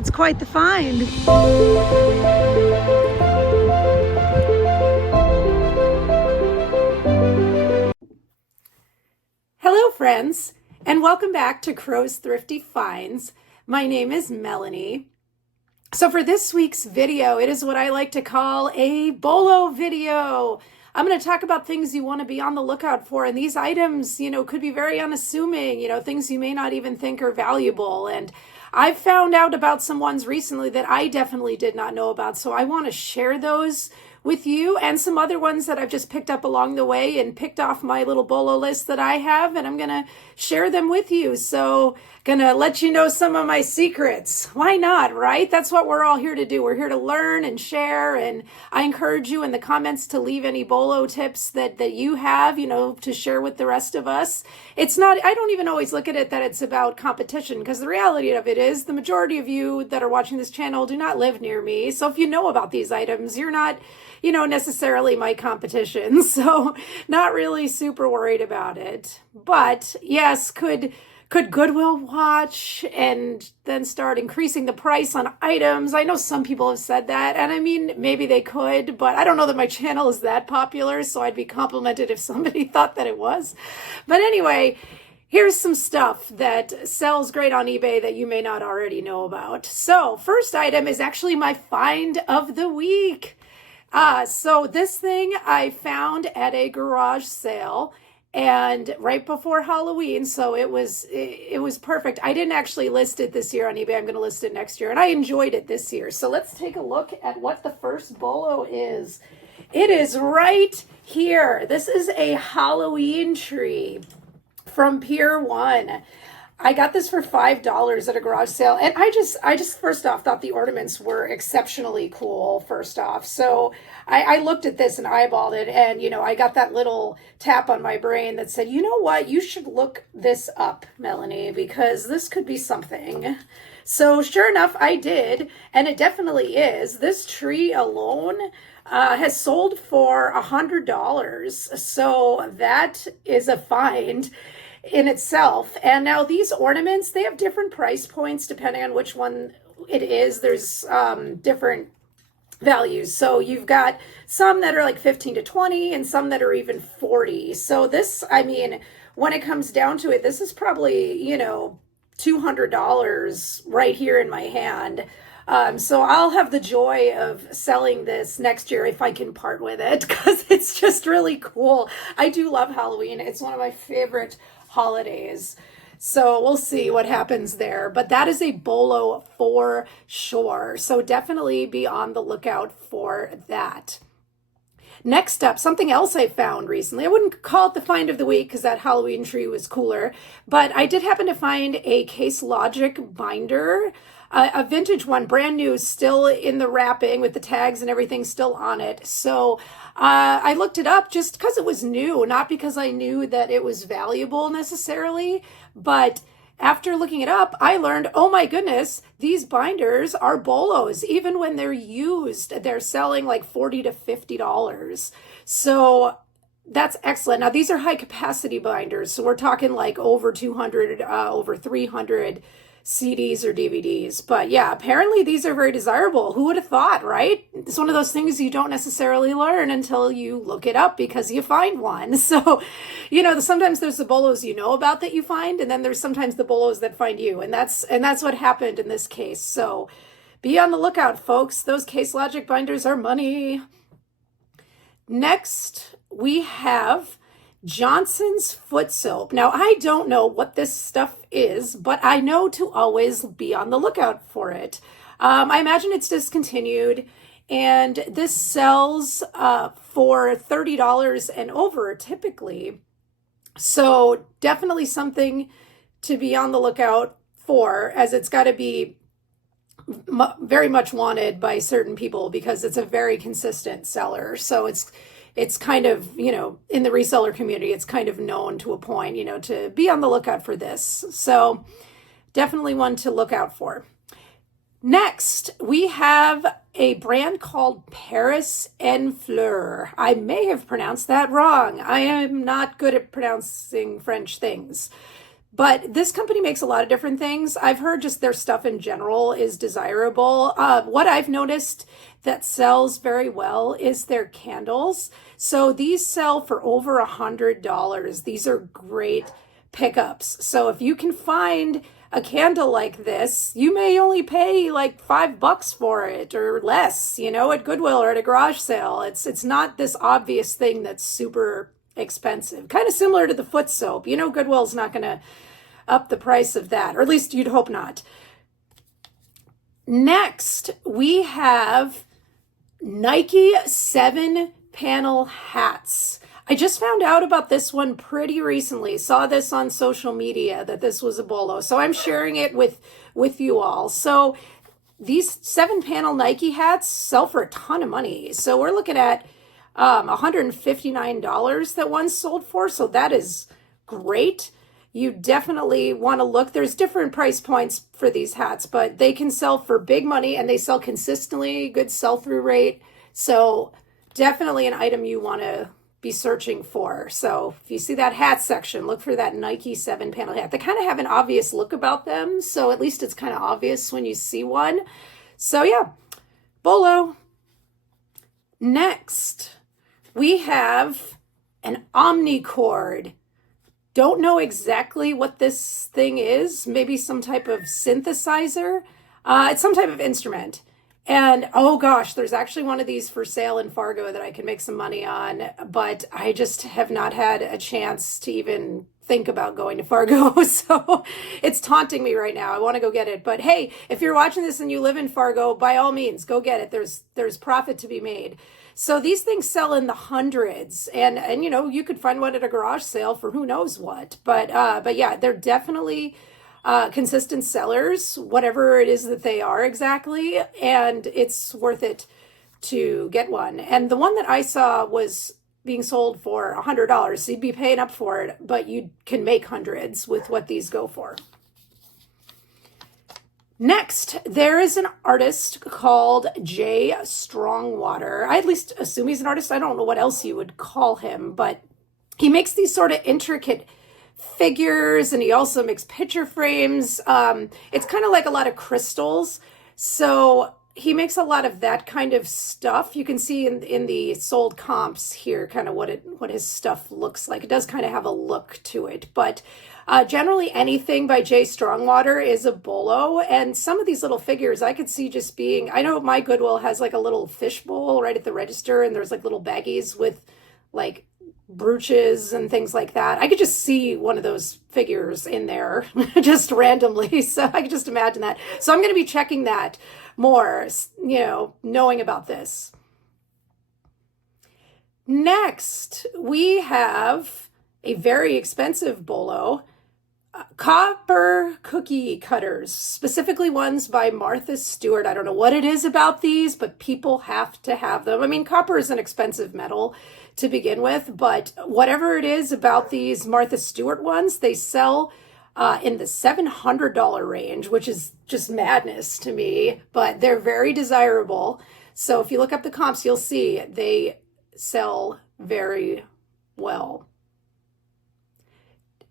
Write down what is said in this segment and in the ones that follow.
It's quite the find. Hello, friends, and welcome back to Crow's Thrifty Finds. My name is Melanie. So for this week's video, it is what I like to call a BOLO video. I'm going to talk about things you want to be on the lookout for, and these items, could be very unassuming, things you may not even think are valuable. And I've found out about some ones recently that I definitely did not know about, so I want to share those with you and some other ones that I've just picked up along the way and picked off my little BOLO list that I have, and I'm going to share them with you. So gonna let you know some of my secrets. Why not, right? That's what we're all here to do. We're here to learn and share, and I encourage you in the comments to leave any BOLO tips that you have, to share with the rest of us. It's not, I don't even always look at it that it's about competition, because the reality of it is the majority of you that are watching this channel do not live near me. So if you know about these items, you're not, necessarily my competition. So not really super worried about it. But yes, could Goodwill watch and then start increasing the price on items? I know some people have said that, and I mean, maybe they could, but I don't know that my channel is that popular, so I'd be complimented if somebody thought that it was. But anyway, here's some stuff that sells great on eBay that you may not already know about. So first item is actually my find of the week. So this thing I found at a garage sale, and right before Halloween, so it was perfect. I didn't actually list it this year on eBay. I'm going to list it next year, and I enjoyed it this year. So let's take a look at what the first BOLO is. It is right here. This is a Halloween tree from Pier 1. I got this for $5 at a garage sale, and I just first off thought the ornaments were exceptionally cool, first off. So I looked at this and eyeballed it, and I got that little tap on my brain that said, you know what, you should look this up, Melanie, because this could be something. So sure enough, I did, and it definitely is. This tree alone has sold for $100, so that is a find in itself. And now these ornaments, they have different price points depending on which one it is. There's different values. So you've got some that are like 15 to 20 and some that are even 40. So this, I mean, when it comes down to it, this is probably, $200 right here in my hand. So I'll have the joy of selling this next year if I can part with it, because it's just really cool. I do love Halloween. It's one of my favorite holidays. So we'll see what happens there. But that is a BOLO for sure. So definitely be on the lookout for that. Next up, something else I found recently. I wouldn't call it the find of the week because that Halloween tree was cooler, but I did happen to find a Case Logic binder, a vintage one, brand new, still in the wrapping with the tags and everything still on it. So I looked it up just because it was new, not because I knew that it was valuable necessarily, but after looking it up, I learned, oh my goodness, these binders are BOLOs. Even when they're used, they're selling like $40 to $50. So that's excellent. Now, these are high capacity binders. So we're talking like over 200, over 300 CDs or DVDs. But yeah, apparently these are very desirable. Who would have thought, right? It's one of those things you don't necessarily learn until you look it up because you find one. So, sometimes there's the BOLOs about that you find, and then there's sometimes the BOLOs that find you. And that's what happened in this case. So be on the lookout, folks. Those Case Logic binders are money. Next, we have Johnson's foot soap. Now, I don't know what this stuff is, but I know to always be on the lookout for it. I imagine it's discontinued, and this sells for $30 and over typically. So definitely something to be on the lookout for, as it's got to be very much wanted by certain people because it's a very consistent seller. So it's kind of, in the reseller community, it's kind of known to a point, to be on the lookout for this. So definitely one to look out for. Next, we have a brand called Paris en Fleur. I may have pronounced that wrong. I am not good at pronouncing French things. But this company makes a lot of different things. I've heard just their stuff in general is desirable. What I've noticed that sells very well is their candles. So these sell for over $100. These are great pickups. So if you can find a candle like this, you may only pay like $5 for it or less, at Goodwill or at a garage sale. It's not this obvious thing that's super expensive. Kind of similar to the foot soap. Goodwill's not going to up the price of that, or at least you'd hope not. Next, we have Nike 7-panel hats. I just found out about this one pretty recently. Saw this on social media that this was a bolo. So I'm sharing it with you all. So these 7-panel Nike hats sell for a ton of money. So we're looking at $159 that one sold for. So that is great. You definitely want to look. There's different price points for these hats, but they can sell for big money and they sell consistently, good sell-through rate. So definitely an item you want to be searching for. So if you see that hat section, look for that Nike 7-panel hat. They kind of have an obvious look about them. So at least it's kind of obvious when you see one. So yeah, bolo. Next, we have an Omnicord. Don't know exactly what this thing is. Maybe some type of synthesizer. It's some type of instrument. And oh gosh, there's actually one of these for sale in Fargo that I can make some money on, but I just have not had a chance to even think about going to Fargo. So it's taunting me right now. I want to go get it. But hey, if you're watching this and you live in Fargo, by all means, go get it. There's profit to be made. So these things sell in the hundreds, and you could find one at a garage sale for who knows what. But yeah, they're definitely consistent sellers, whatever it is that they are exactly, and it's worth it to get one. And the one that I saw was being sold for $100, so you'd be paying up for it, but you can make hundreds with what these go for. Next, there is an artist called Jay Strongwater. I at least assume he's an artist. I don't know what else you would call him, but he makes these sort of intricate figures, and he also makes picture frames. It's kind of like a lot of crystals. So he makes a lot of that kind of stuff. You can see in the sold comps here kind of what his stuff looks like. It does kind of have a look to it, but generally anything by Jay Strongwater is a bolo. And some of these little figures I could see just being, I know my Goodwill has like a little fish bowl right at the register, and there's like little baggies with like brooches and things like that. I could just see one of those figures in there just randomly. So I could just imagine that. So I'm going to be checking that more, knowing about this. Next, we have a very expensive bolo, copper cookie cutters, specifically ones by Martha Stewart. I don't know what it is about these, but people have to have them. I mean, copper is an expensive metal to begin with, but whatever it is about these Martha Stewart ones, they sell in the $700 range, which is just madness to me, but they're very desirable. So if you look up the comps, you'll see they sell very well.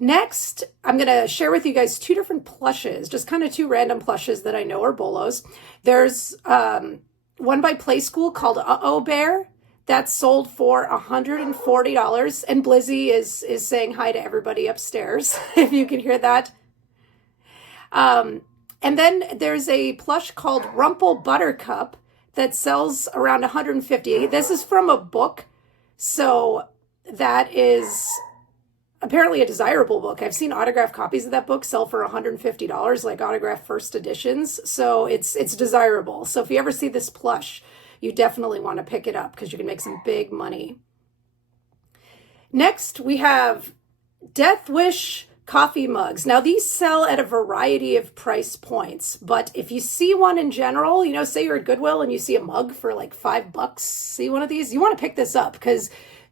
Next, I'm going to share with you guys two different plushes, just kind of two random plushes that I know are bolos. There's one by Play School called Uh-Oh Bear. That's sold for $140. And Blizzy is saying hi to everybody upstairs, if you can hear that. And then there's a plush called Rumple Buttercup that sells around $150. This is from a book, so that is apparently a desirable book. I've seen autographed copies of that book sell for $150, like autographed first editions. So it's desirable. So if you ever see this plush, you definitely want to pick it up because you can make some big money. Next, we have Death Wish coffee mugs. Now, these sell at a variety of price points, but if you see one in general, say you're at Goodwill and you see a mug for like $5, see one of these, you want to pick this up because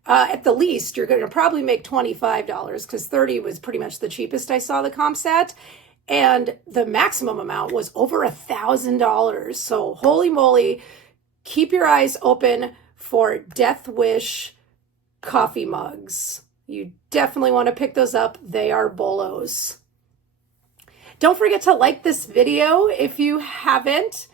at the least, you're going to probably make $25 because $30 was pretty much the cheapest I saw the comps at. And the maximum amount was over $1,000. So holy moly, keep your eyes open for Death Wish coffee mugs. You definitely want to pick those up. They are bolos. Don't forget to like this video if you haven't,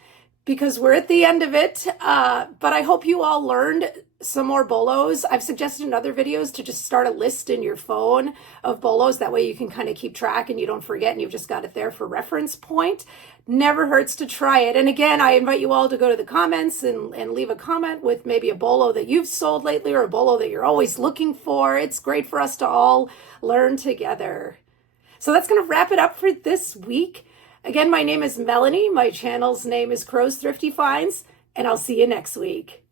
because we're at the end of it. But I hope you all learned some more BOLOs. I've suggested in other videos to just start a list in your phone of BOLOs. That way you can kind of keep track and you don't forget and you've just got it there for reference point. Never hurts to try it. And again, I invite you all to go to the comments and leave a comment with maybe a BOLO that you've sold lately or a BOLO that you're always looking for. It's great for us to all learn together. So that's going to wrap it up for this week. Again, my name is Melanie. My channel's name is Crow's Thrifty Finds, and I'll see you next week.